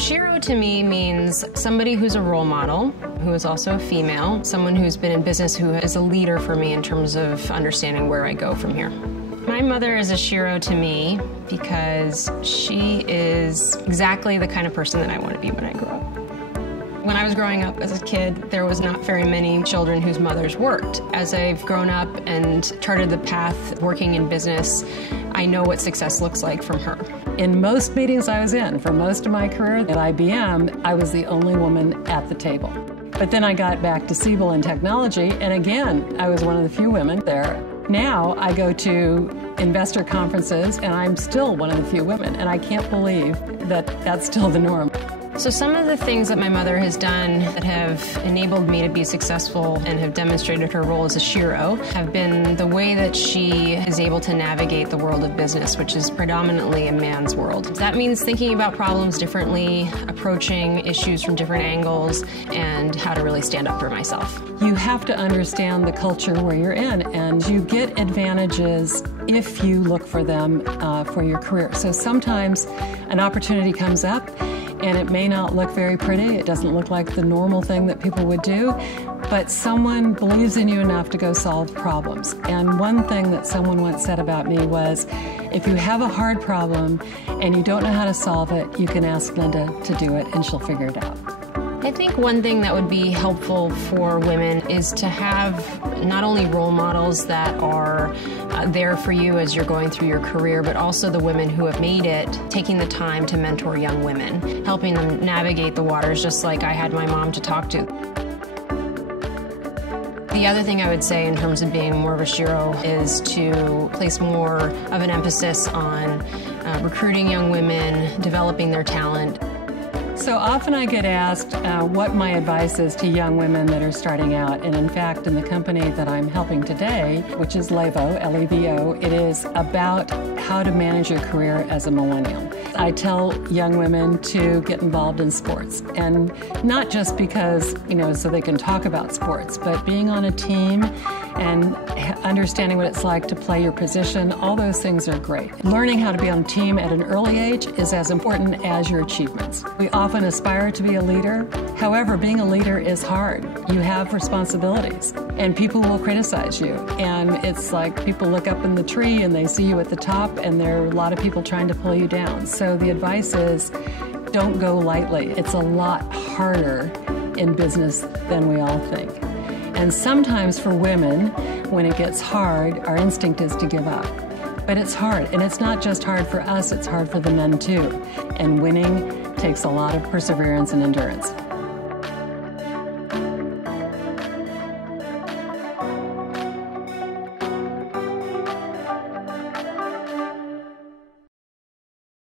Shero to me means somebody who's a role model, who is also a female, someone who's been in business who is a leader for me in terms of understanding where I go from here. My mother is a shero to me because she is exactly the kind of person that I want to be when I grow up. When I was growing up as a kid, there was not very many children whose mothers worked. As I've grown up and charted the path working in business, I know what success looks like from her. In most meetings I was in, for most of my career at IBM, I was the only woman at the table. But then I got back to Siebel and technology, and again, I was one of the few women there. Now I go to investor conferences, and I'm still one of the few women, and I can't believe that that's still the norm. So some of the things that my mother has done that have enabled me to be successful and have demonstrated her role as a shero have been the way that she is able to navigate the world of business, which is predominantly a man's world. That means thinking about problems differently, approaching issues from different angles, and how to really stand up for myself. You have to understand the culture where you're in, and you get advantages if you look for them for your career. So sometimes an opportunity comes up, and it may not look very pretty. It doesn't look like the normal thing that people would do, but someone believes in you enough to go solve problems. And one thing that someone once said about me was, if you have a hard problem and you don't know how to solve it, you can ask Linda to do it and she'll figure it out. I think one thing that would be helpful for women is to have not only role models that are there for you as you're going through your career, but also the women who have made it, taking the time to mentor young women, helping them navigate the waters just like I had my mom to talk to. The other thing I would say in terms of being more of a shero is to place more of an emphasis on recruiting young women, developing their talent. So often I get asked what my advice is to young women that are starting out. And in fact, in the company that I'm helping today, which is Levo, L-E-V-O, it is about how to manage your career as a millennial. I tell young women to get involved in sports. And not just because, so they can talk about sports, but being on a team and understanding what it's like to play your position, all those things are great. Learning how to be on a team at an early age is as important as your achievements. We often aspire to be a leader. However, being a leader is hard. You have responsibilities, and people will criticize you. And it's like people look up in the tree and they see you at the top, and there are a lot of people trying to pull you down. So the advice is, don't go lightly. It's a lot harder in business than we all think. And sometimes for women, when it gets hard, our instinct is to give up. But it's hard, and it's not just hard for us, it's hard for the men too. And winning takes a lot of perseverance and endurance.